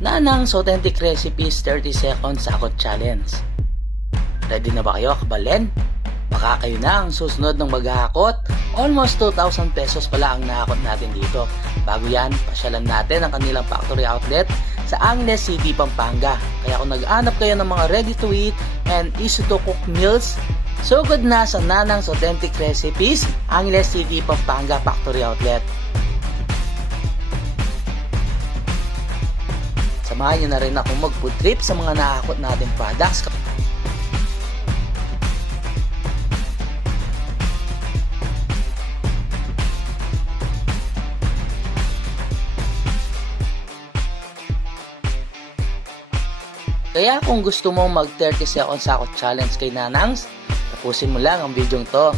Nanang's Authentic Recipes 30 Seconds Sakot Challenge. Ready na ba kayo, kabalen? Baka kayo na ang susunod ng maghahakot. Almost 2,000 pesos pala ang nahakot natin dito. Bago yan, pasyalan natin ang kanilang factory outlet sa Angeles City, Pampanga. Kaya kung nag-aanap kayo ng mga ready to eat and easy to cook meals, sugod na sa Nanang's Authentic Recipes, Angeles City, Pampanga Factory Outlet. Samahan nyo na rin ako mag-food trip sa mga nahakot natin products. Kaya kung gusto mo mag 30 seconds sakot challenge kay Nanang's, tapusin mo lang ang video to.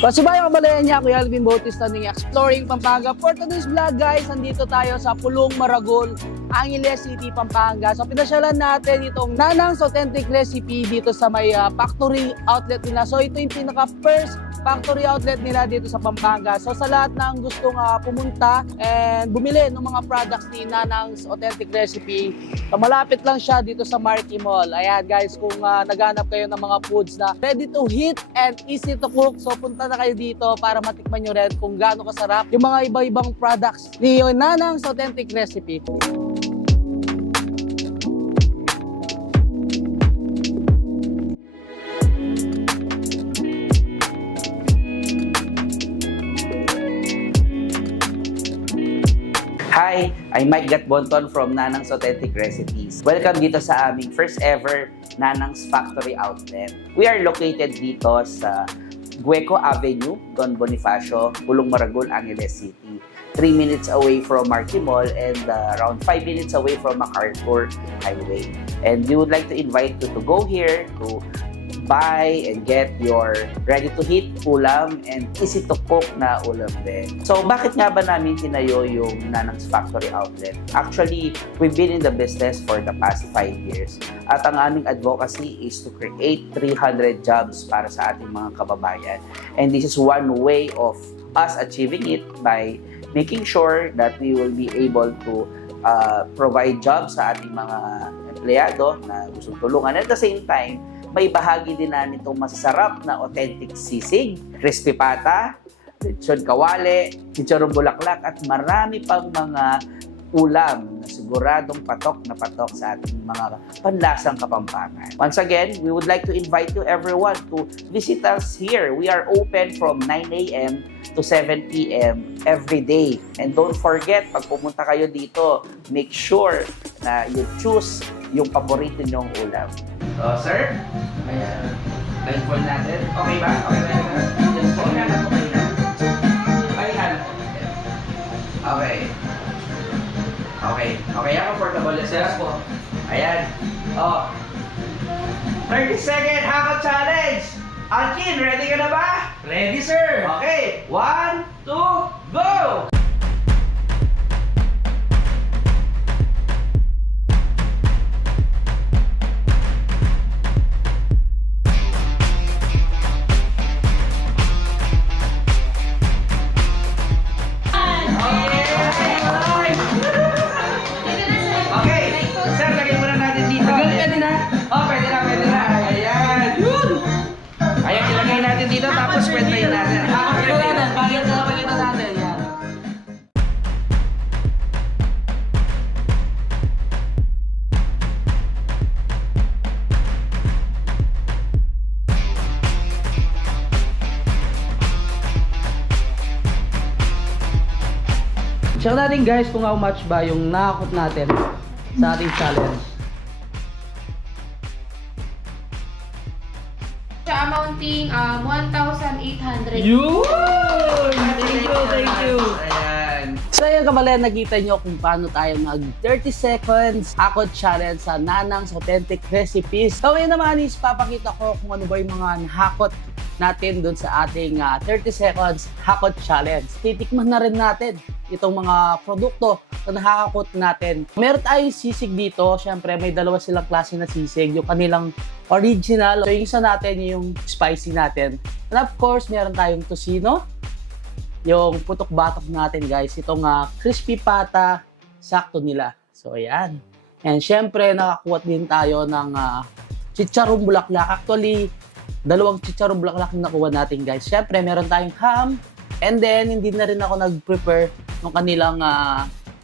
Pasibayo kabalayan niya, Kuya Alvin Bautista ng Exploring Pampanga. For today's vlog guys, nandito tayo sa Pulong Maragol, Angeles City, Pampanga. So pinasyalan natin itong Nanang's Authentic Recipe dito sa may factory outlet nila. So ito yung pinaka-first factory outlet nila dito sa Pampanga. So sa lahat ng gustong pumunta and bumili ng mga products ni Nanang's Authentic Recipe, malapit lang siya dito sa Marquee Mall. Ayan guys, kung naghanap kayo ng mga foods na ready to heat and easy to cook, so punta na kayo dito para matikman nyo rin kung gaano kasarap yung mga iba-ibang products ni Nanang's Authentic Recipe. Hi, I'm Mike Gatbonton from Nanang's Authentic Recipes. Welcome dito sa aming first ever Nanang's Factory Outlet. We are located dito sa Gueco Avenue, Don Bonifacio, Pulong Maragol, Angeles City. 3 minutes away from Marquee Mall and around 5 minutes away from MacArthur Highway. And we would like to invite you to go here to buy and get your ready-to-heat ulam and easy-to-cook na ulam din. So, bakit nga ba namin tinayo yung Nanang's Factory Outlet? Actually, we've been in the business for the past 5 years. At ang aming advocacy is to create 300 jobs para sa ating mga kababayan. And this is one way of us achieving it by making sure that we will be able to provide jobs sa ating mga empleyado na gustong tulungan. At the same time, may bahagi din na nitong masasarap na authentic sisig, crispy pata, lechon kawali, chicharong bulaklak at marami pang mga ulam na siguradong patok na patok sa ating mga panlasang Kapampangan. Once again, we would like to invite you everyone to visit us here. We are open from 9 a.m. to 7 p.m. every day. And don't forget, pag pumunta kayo dito, make sure na you choose yung paborito nyong ulam. So, sir, ayan, line call natin. Okay ba? Okay ba? Yes, okay na. Okay na. Pahingan. Okay. Okay. Okay, comfortable. Yes po. Ayan. Oh. 30 second hakot challenge. Alkin, ready ka na ba? Ready sir! Okay. 1, 2, go! Dito tapos kwentahin natin. Bakit natin? Yan. Check natin guys kung how much ba yung nakakot natin sa ating challenge. Amounting 1,800. Yun! Thank you! Ayan. So yun kabalen, nakita nyo kung paano tayo mag 30 seconds hakot challenge sa Nanang's Authentic Recipes. So ngayon naman is papakita ko kung ano ba yung mga nahakot natin dun sa ating 30 seconds hakot challenge. Titikman na rin natin itong mga produkto na nakakakot natin. Meron tayong sisig dito. Siyempre, may dalawa silang klase na sisig. Yung kanilang original. So, yung isa natin yung spicy natin. And of course, meron tayong tocino. yung putok batok natin guys. Itong crispy pata, sakto nila. So ayan. And syempre nakakuha din tayo ng chicharong bulaklak. Actually, dalawang chicharong bulaklak na nakuha natin guys. Syempre meron tayong ham. And then hindi na rin ako nag-prepare ng kanilang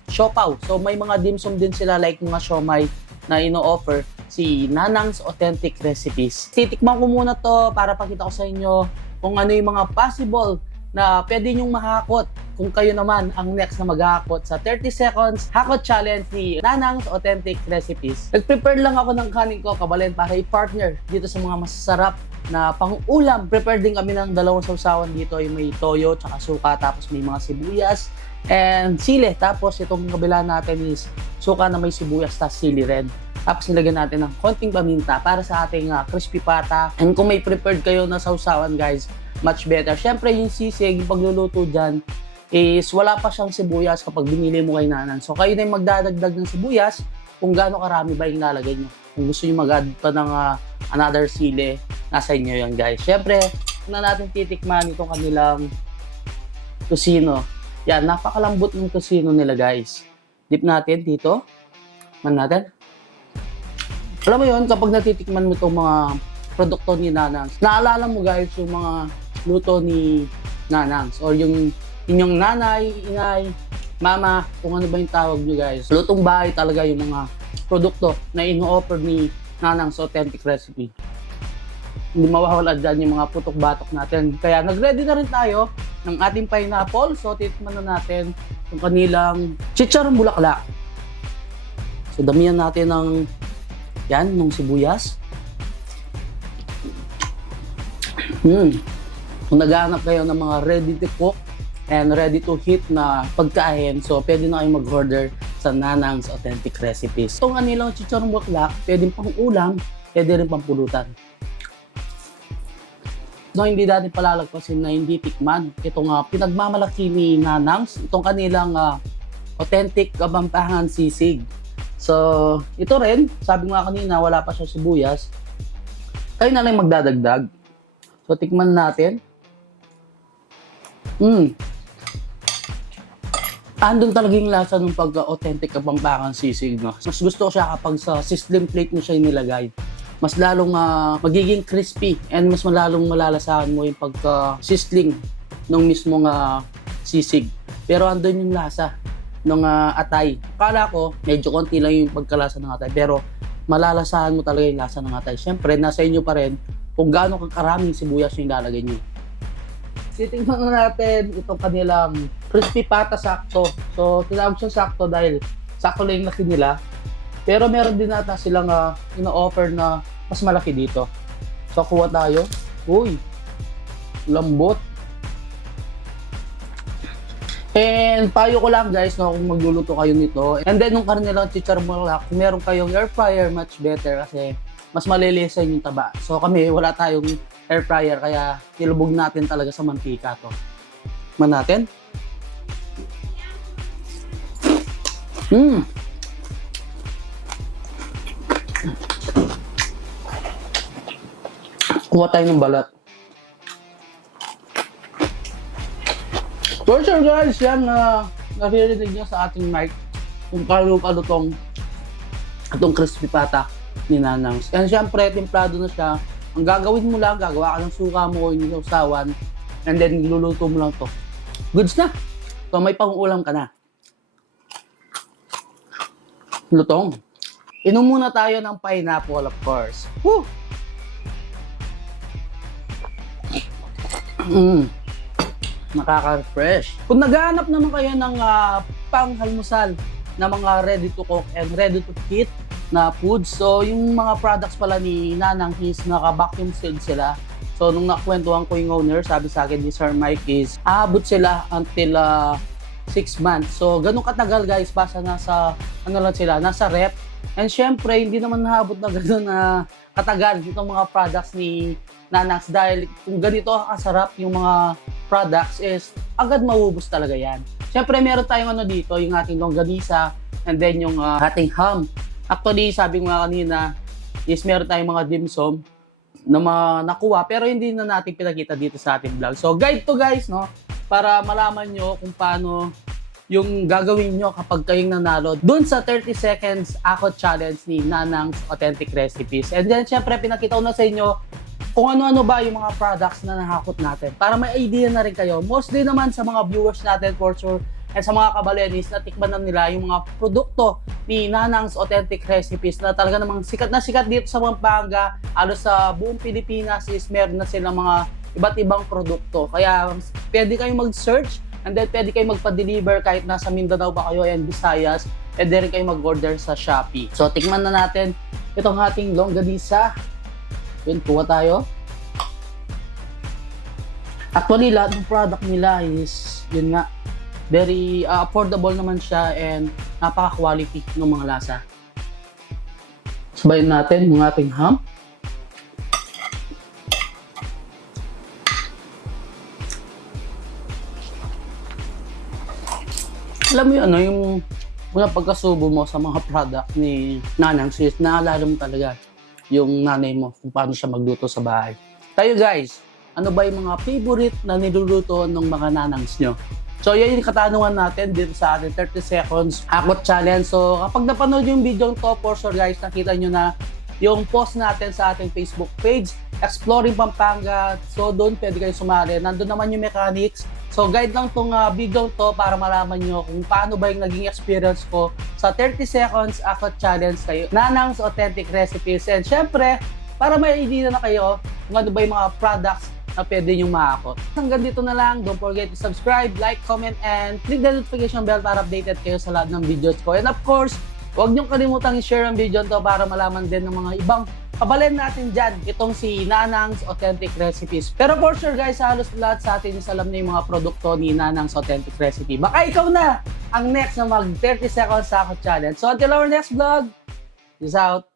siopaw. So may mga dim sum din sila like mga siomay na ino-offer si Nanang's Authentic Recipes. Titikman ko muna to para pakita ko sa inyo kung ano yung mga possible na pwede nyong mahakot kung kayo naman ang next na maghahakot sa 30 seconds hakot challenge ni Nanang's Authentic Recipes. Nag-prepare lang ako ng kanin ko, kabalen, para i-partner dito sa mga masasarap na pang-ulam. Prepare din kami ng dalawang sausawan dito, yung may toyo, tsaka suka, tapos may mga sibuyas and sili. Tapos itong kabila natin is suka na may sibuyas, tapos sili red. Tapos nilagyan natin ng konting paminta para sa ating crispy pata. And kung may prepared kayo na sausawan guys, much better. Syempre yung sisig, yung pagluluto dyan, is wala pa siyang sibuyas kapag binili mo kay Nanang. So kayo na yung magdadagdag ng sibuyas kung gaano karami ba yung lalagay nyo. Kung gusto nyo mag-add pa ng another sili, nasa inyo yan guys. Syempre, na natin titikman itong kanilang tusino. Yan, napakalambot ng tusino nila guys. Dip natin dito. Man natin. Alam mo yun, kapag natitikman mo itong mga produkto ni Nanang, naalala mo guys yung mga luto ni Nanang or yung inyong nanay, inay, mama, kung ano ba yung tawag nyo guys. Lutong bahay talaga yung mga produkto na ino-offer ni Nanang's Authentic Recipe. Hindi mawawala dyan yung mga putok-batok natin. Kaya nag-ready na rin tayo ng ating pineapple. So titikman na natin yung kanilang chicharong bulaklak. So damihan natin ng yan, ng sibuyas. Kung naghahanap kayo ng mga ready to cook and ready to heat na pagkain, so pwede na kayong mag-order sa Nanang's Authentic Recipes. Itong kanilang chicharong bulaklak, pwede pang ulam, pwede rin pang pulutan. So hindi natin palalagpasin na hindi tikman. Itong pinagmamalaki ni Nanang's, itong kanilang authentic Kapampangan sisig. So ito rin, sabi nga kanina, wala pa siya sibuyas. Kayo na lang magdadagdag. So tikman natin. Andun talaga yung lasa ng pagka-authentic Kapampangan sisig, no? Mas gusto ko siya kapag sa sisling plate mo siya inilagay. Mas lalong magiging crispy and mas lalong malalasahan mo yung pagka-sisling ng mismong sisig. Pero andun yung lasa ng atay. Akala ko, medyo konti lang yung pagkalasa ng atay, pero malalasahan mo talaga yung lasa ng atay. Siyempre, nasa inyo pa rin kung gaano karaming sibuyas yung ilalagay nyo. Titingnan na natin itong kanilang crispy pata sakto. So, tinawag siya sakto dahil sakto lang yung laki nila. Pero meron din nata silang ino-offer na mas malaki dito. So, kuha tayo. Uy, lambot. And payo ko lang guys, no, kung magluluto kayo nito. And then, nung kanilang chicharong bulaklak, kung meron kayong air fryer, much better kasi mas malilisan yung taba. So kami, wala tayong air fryer, kaya nilubog natin talaga sa mantika to. Man natin. Kuha tayo ng balat. For sure guys, yan naririnig nyo sa ating mic kung paano itong crispy pata ni Nanang's. And syempre, templado na siya. Ang gagawin mo lang, gagawa ka ng suka mo o yung sausawan and then niluluto mo lang to. Goods na. So may pang-ulam ka na. Lutong. Inom muna tayo ng pineapple, of course. Woo! Nakaka-refresh. Kung naghahanap naman kayo ng panghalmusal na mga ready to cook and ready to heat na food, so yung mga products pala ni Nanang is naka-vacuum sealed sila. So nung nakwentuhan ko yung owner, sabi sa akin ni Sir Mike is aabot sila until 6 months. So ganun katagal guys, basta nasa nasa rep. And syempre, hindi naman naabot na gano'n na katagal itong mga products ni Nanang's dahil kung ganito kasarap yung mga products is agad mauubos talaga yan. Syempre, meron tayong dito, yung ating longganisa and then yung ating ham. Actually, sabi ko nga kanina is meron tayong mga dim sum na nakuha pero hindi na natin pinakita dito sa ating vlog. So guide to guys, no? para malaman nyo kung paano yung gagawin nyo kapag kayong nanalo dun sa 30 seconds ako challenge ni Nanang's Authentic Recipes. And then syempre pinakita ko na sa inyo kung ano-ano ba yung mga products na nahakot natin para may idea na rin kayo. Mostly naman sa mga viewers natin for sure and sa mga kabalenis na tikman na nila yung mga produkto ni Nanang's Authentic Recipes na talaga namang sikat na sikat dito sa Pampanga. Halos sa buong Pilipinas is meron na silang mga iba't ibang produkto. Kaya pwede kayong mag-search and then pwede kayong magpa-deliver kahit nasa Mindanao ba kayo and Visayas. Pwede rin kayong mag-order sa Shopee. So, tikman na natin itong ating longganisa. Yun, kuha tayo. Actually, lahat ng product nila is, yun nga, very affordable naman siya and napaka-quality ng mga lasa. Sabayin natin yung ating ham. Alam mo yun, ano, yung mula pagkasubo mo sa mga product ni Nanang sis, naalala mo talaga yung nanay mo kung paano siya magluto sa bahay. Tayo guys, ano ba yung mga favorite na niluluto ng mga nanangs nyo? So yan yung katanungan natin dito sa ating 30 seconds hakot challenge. So kapag napanood yung video to, for sure guys, nakita nyo na yung post natin sa ating Facebook page, Exploring Pampanga. So doon pwede kayo sumali. Nandun naman yung mechanics. So guide lang tong video to para malaman nyo kung paano ba yung naging experience ko sa 30 seconds ako challenge kayo Nanang's Authentic Recipes. And syempre, para may idea na kayo kung ano ba yung mga products na pwede nyo maakot. Hanggang dito na lang. Don't forget to subscribe, like, comment, and click the notification bell para updated kayo sa lahat ng videos ko. And of course, huwag nyo kalimutang i-share ang video to para malaman din ng mga ibang kabalen natin dyan, itong si Nanang's Authentic Recipes. Pero for sure guys, halos lahat sa atin is alam na yung mga produkto ni Nanang's Authentic Recipe. Baka ikaw na ang next na mag 30 seconds sa ako challenge. So until our next vlog, peace out!